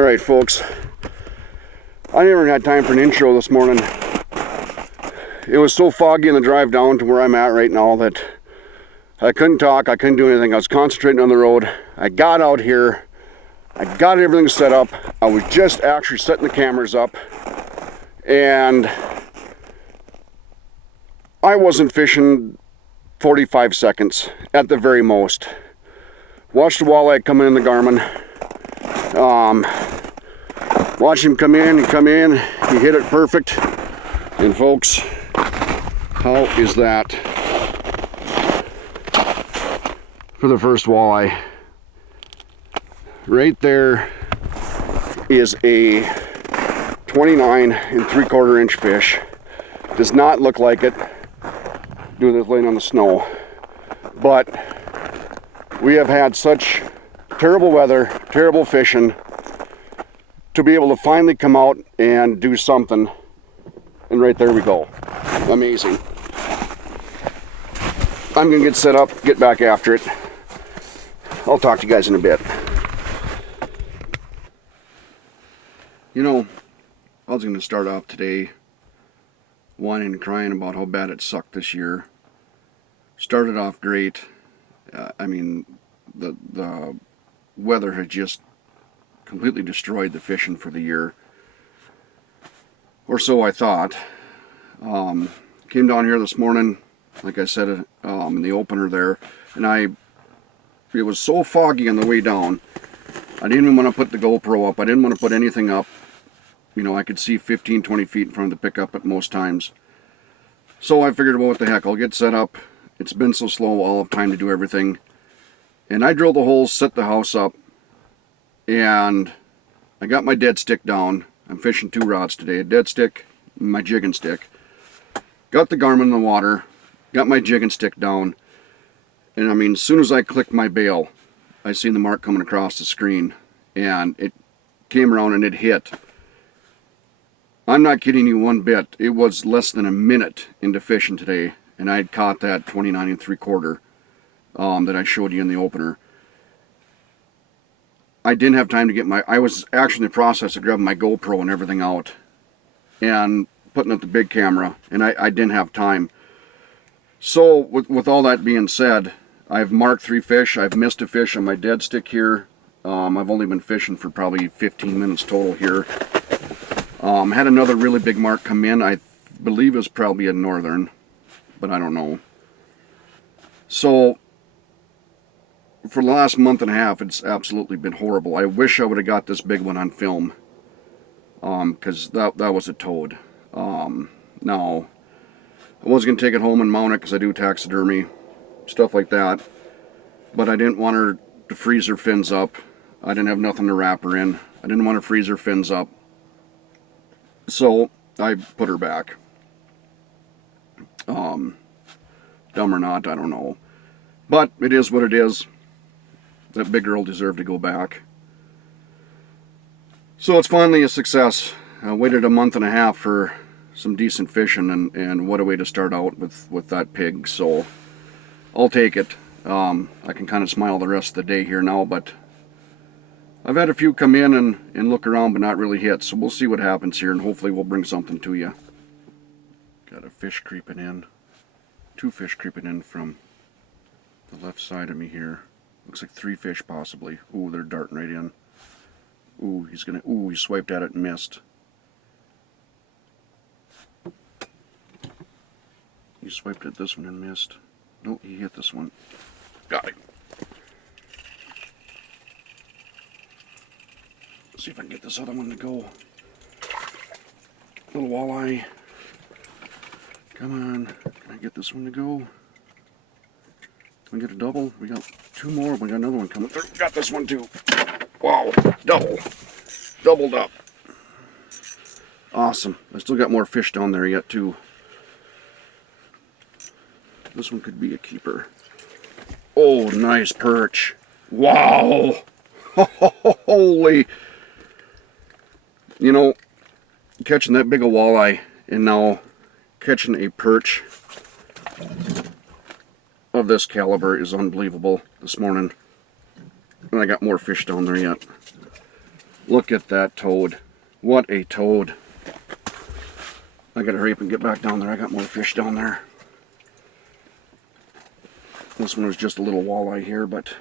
Alright folks, I never had time for an intro this morning. It was so foggy in the drive down to where I'm at right now that I couldn't talk, I couldn't do anything. I was concentrating on the road. I got out here, I got everything set up. I was just actually setting the cameras up, and I wasn't fishing 45 seconds at the very most. Watched the walleye come in the Garmin. Watch him come in, he hit it perfect. And folks, how is that for the first walleye? Right there is a 29 3/4 inch fish. Does not look like it due to this laying on the snow, but we have had such terrible weather, terrible fishing, to be able to finally come out and do something. And right there we go. Amazing. I'm gonna get set up, get back after it. I'll talk to you guys in a bit. You know, I was gonna start off today whining and crying about how bad it sucked this year. Started off great. I mean, the weather had just completely destroyed the fishing for the year, or so I thought. Came down here this morning, like I said in the opener there, and it was so foggy on the way down, I didn't even want to put the GoPro up. I didn't want to put anything up. You know, I could see 15-20 feet in front of the pickup at most times. So I figured, well, what the heck, I'll get set up. It's been so slow, I'll have time to do everything. And I drilled the holes, set the house up, and I got my dead stick down. I'm fishing 2 rods today, a dead stick, my jigging stick. Got the Garmin in the water, got my jigging stick down, and I mean, as soon as I clicked my bail, I seen the mark coming across the screen, and it came around and it hit. I'm not kidding you one bit. It was less than a minute into fishing today, and I had caught that 29 3/4 that I showed you in the opener. I didn't have time to get I was actually in the process of grabbing my GoPro and everything out and putting up the big camera, and I didn't have time. So with all that being said, I've marked 3 fish. I've missed a fish on my dead stick here. I've only been fishing for probably 15 minutes total here. Had another really big mark come in. I believe it was probably a northern, but I don't know. So for the last month and a half, it's absolutely been horrible. I wish I would have got this big one on film, because that was a toad. Now, I was going to take it home and mount it because I do taxidermy, stuff like that, but I didn't want her to freeze her fins up. I didn't have nothing to wrap her in. I didn't want to freeze her fins up, so I put her back. Dumb or not, I don't know, but it is what it is. That big girl deserved to go back. So it's finally a success. I waited a month and a half for some decent fishing, and what a way to start out with that pig. So I'll take it. I can kind of smile the rest of the day here now, but I've had a few come in and look around but not really hit. So we'll see what happens here, and hopefully we'll bring something to you. Got a fish creeping in. 2 fish creeping in from the left side of me here. Looks like 3 fish possibly. Ooh, they're darting right in. Ooh, he swiped at it and missed. He swiped at this one and missed. Nope, he hit this one. Got it. Let's see if I can get this other one to go. Little walleye. Come on. Can I get this one to go? Can we get a double? We got 2 more. We got another one coming through. Got this one too. Wow. Doubled up. Awesome. I still got more fish down there yet too. This one could be a keeper. Oh, nice perch. Wow. Holy. You know, catching that big a walleye and now catching a perch of this caliber is unbelievable this morning. And I got more fish down there yet. Look at that toad. What a toad. I gotta hurry up and get back down there. I got more fish down there. This one was just a little walleye here, but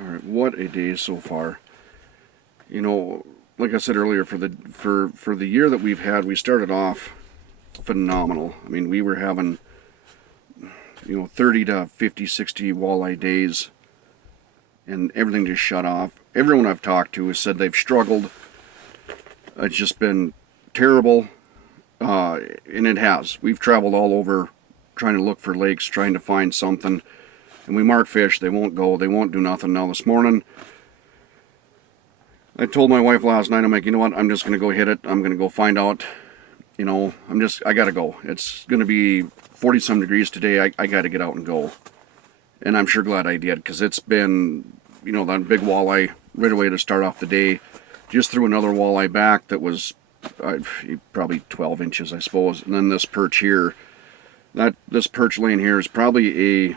alright, what a day so far. You know, like I said earlier, for the year that we've had, we started off phenomenal. I mean, we were having, 30 to 50, 60 walleye days, and everything just shut off. Everyone I've talked to has said they've struggled. It's just been terrible, and it has. We've traveled all over trying to look for lakes, trying to find something, and we mark fish. They won't go. They won't do nothing. Now this morning, I told my wife last night, I'm like, you know what? I'm just going to go hit it. I'm going to go find out. I got to go. It's going to be 40-some degrees today. I got to get out and go. And I'm sure glad I did, because it's been, that big walleye right away to start off the day. Just threw another walleye back that was probably 12 inches, I suppose. And then this perch here, this perch laying here is probably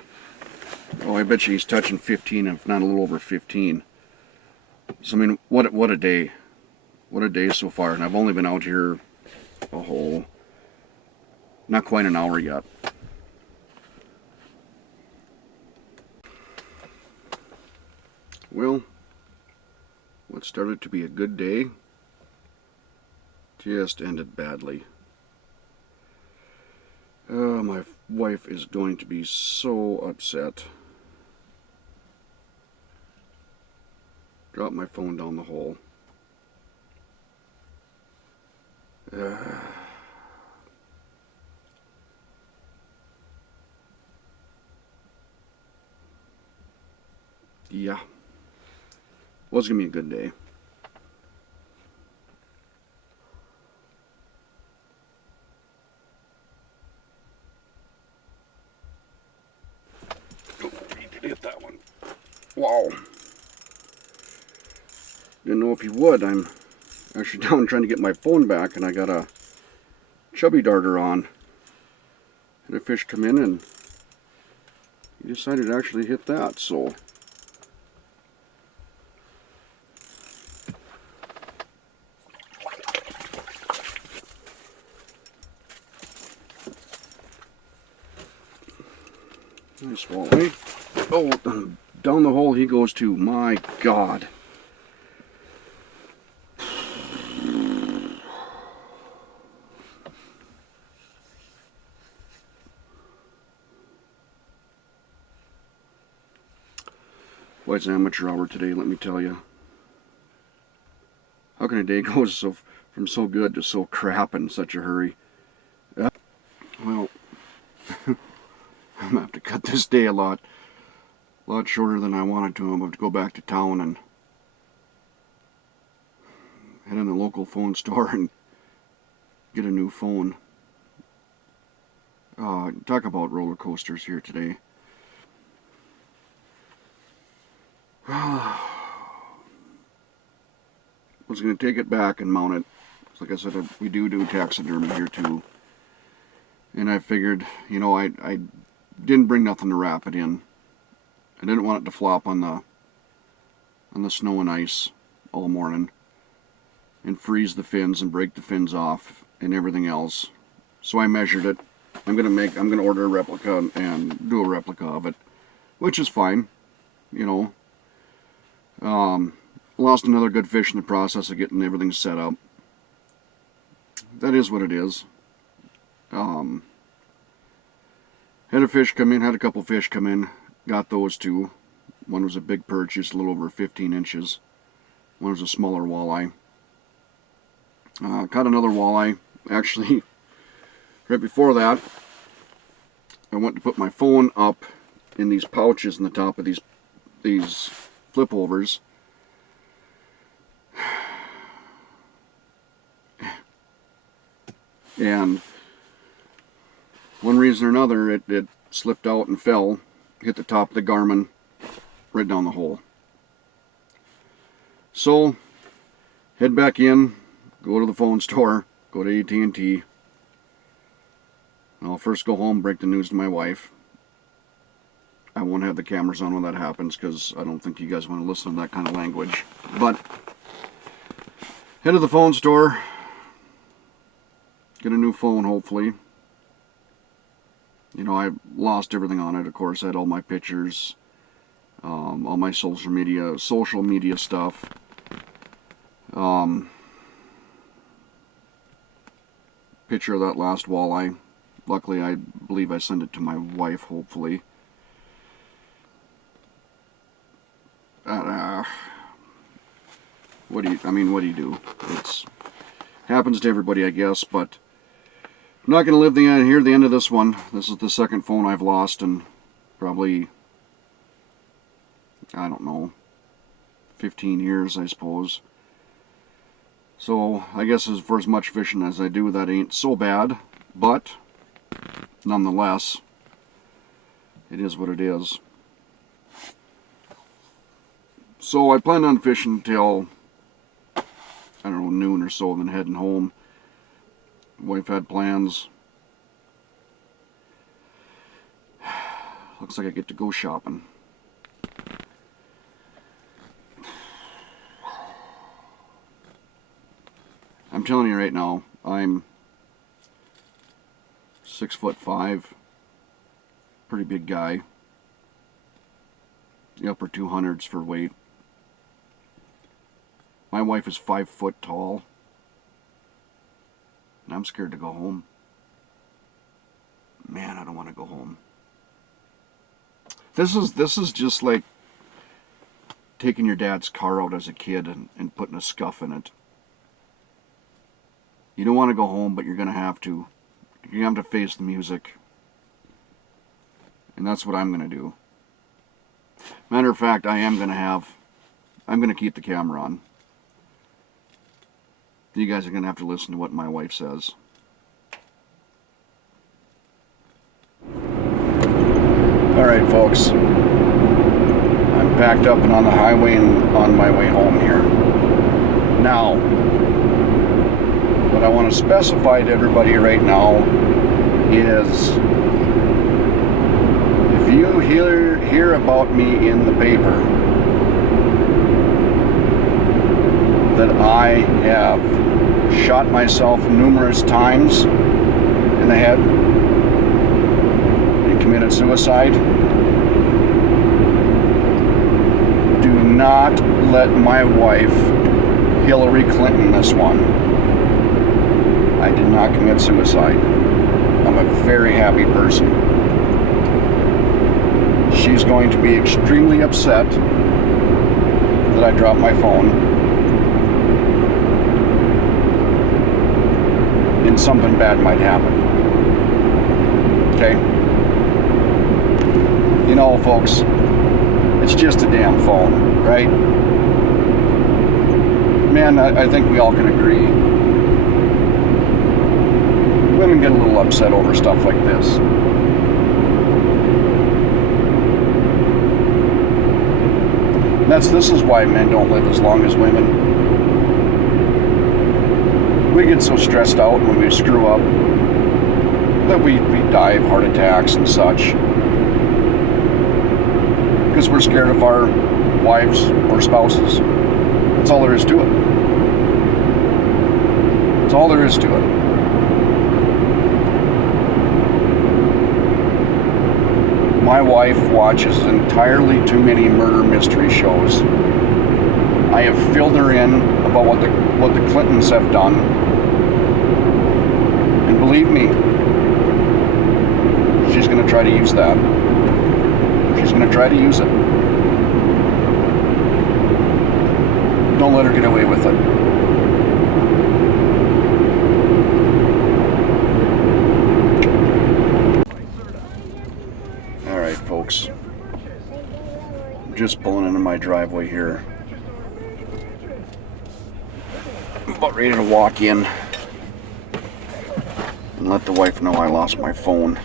I bet you he's touching 15, if not a little over 15. So, I mean, what a day. What a day so far. And I've only been out here not quite an hour yet. Well, what started to be a good day just ended badly. My wife is going to be so upset. Dropped my phone down the hole. Yeah. Was gonna be a good day. Oh, he did hit that one. Wow. Didn't know if he would. I'm actually down trying to get my phone back, and I got a chubby darter on. Had a fish come in, and he decided to actually hit that, so. Nice walleye. Oh, down the hole he goes too. My God. Well, it's an amateur hour today, let me tell you. How can a day go from so good to so crap in such a hurry? Well, I'm gonna have to cut this day a lot shorter than I wanted to. I'm gonna have to go back to town and head in the local phone store and get a new phone. Talk about roller coasters here today. Was going to take it back and mount it. Like I said, we do taxidermy here too. And I figured, I didn't bring nothing to wrap it in. I didn't want it to flop on the snow and ice all morning and freeze the fins and break the fins off and everything else. So I measured it. I'm gonna order a replica and do a replica of it, which is fine, Lost another good fish in the process of getting everything set up. That is what it is. Had a couple fish come in. Got those two. One was a big perch, just a little over 15 inches. One was a smaller walleye. Caught another walleye. Actually, right before that, I went to put my phone up in these pouches in the top of these flip overs. And one reason or another, it slipped out and fell, hit the top of the Garmin, right down the hole. So, head back in, go to the phone store, go to AT&T. I'll first go home, break the news to my wife. I won't have the cameras on when that happens because I don't think you guys want to listen to that kind of language. But head to the phone store, get a new phone hopefully. You know, I lost everything on it, of course. I had all my pictures, all my social media stuff. Picture of that last walleye. Luckily, I believe I sent it to my wife, hopefully. What do you do? It's happens to everybody, I guess, but I'm not going to live hear the end of this one. This is the second phone I've lost in probably, I don't know, 15 years, I suppose. So, I guess for as much fishing as I do, that ain't so bad, but nonetheless, it is what it is. So, I planned on fishing till, I don't know, noon or so, then heading home. Wife had plans. Looks like I get to go shopping. I'm telling you right now, I'm 6'5", pretty big guy. The upper 200s for weight. My wife is 5 foot tall. And I'm scared to go home. Man, I don't want to go home. This is just like taking your dad's car out as a kid and putting a scuff in it. You don't want to go home, but you're going to have to. You're going to have to face the music. And that's what I'm going to do. Matter of fact, I'm going to keep the camera on. You guys are going to have to listen to what my wife says. Alright folks, I'm packed up and on the highway and on my way home here. Now, what I want to specify to everybody right now is if you hear about me in the paper that I have shot myself numerous times in the head and committed suicide, do not let my wife Hillary Clinton this one. I did not commit suicide. I'm a very happy person. She's going to be extremely upset that I dropped my phone and something bad might happen. Okay? You know, folks, it's just a damn phone, right? Man, I think we all can agree. Women get a little upset over stuff like this. This is why men don't live as long as women. We get so stressed out when we screw up that we die of heart attacks and such because we're scared of our wives or spouses. That's all there is to it. That's all there is to it. My wife watches entirely too many murder mystery shows. I have filled her in about what the Clintons have done. And believe me, she's going to try to use that. She's going to try to use it. Don't let her get away with it. Alright, folks. I'm just pulling into my driveway here. I'm about ready to walk in and let the wife know I lost my phone.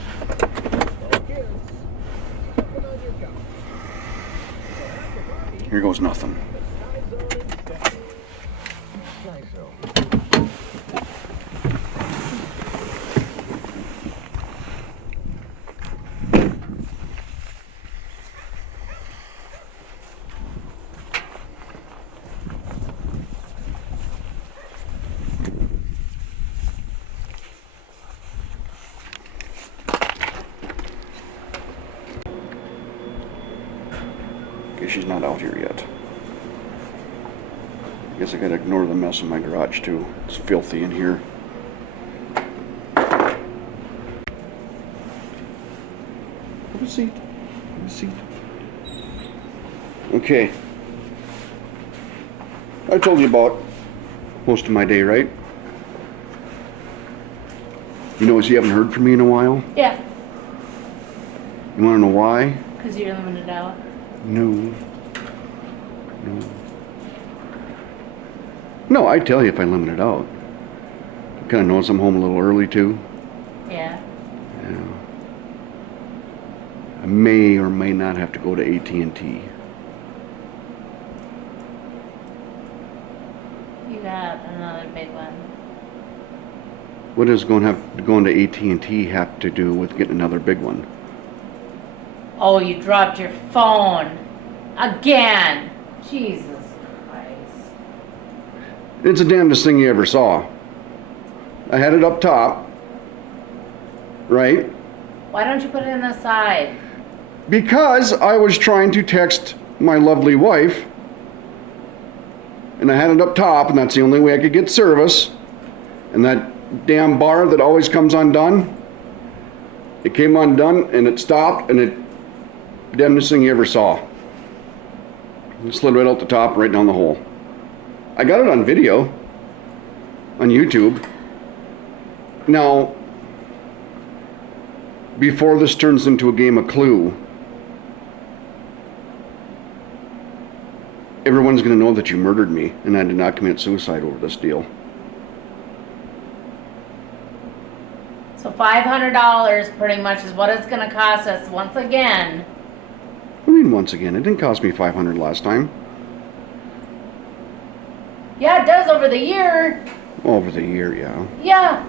Here goes nothing. Okay, she's not out here yet. I guess I gotta ignore the mess in my garage too. It's filthy in here. Have a seat. Have a seat. Okay. I told you about most of my day, right? You notice you haven't heard from me in a while? Yeah. You wanna know why? Because you're limited out. No. No, I tell you if I limit it out. You kinda notice I'm home a little early too. Yeah. Yeah. I may or may not have to go to AT&T. You got another big one. What does going to AT&T have to do with getting another big one? Oh, you dropped your phone. Again. Jesus Christ. It's the damnedest thing you ever saw. I had it up top, right? Why don't you put it in the side? Because I was trying to text my lovely wife, and I had it up top, and that's the only way I could get service. And that damn bar that always comes undone, it came undone, and it stopped, and it, damnedest thing you ever saw. It slid right out the top, right down the hole. I got it on video, on YouTube. Now, before this turns into a game of Clue, everyone's going to know that you murdered me and I did not commit suicide over this deal. So $500 pretty much is what it's going to cost us once again. I mean, once again, it didn't cost me $500 last time. Yeah, it does over the year. Over the year, yeah. Yeah.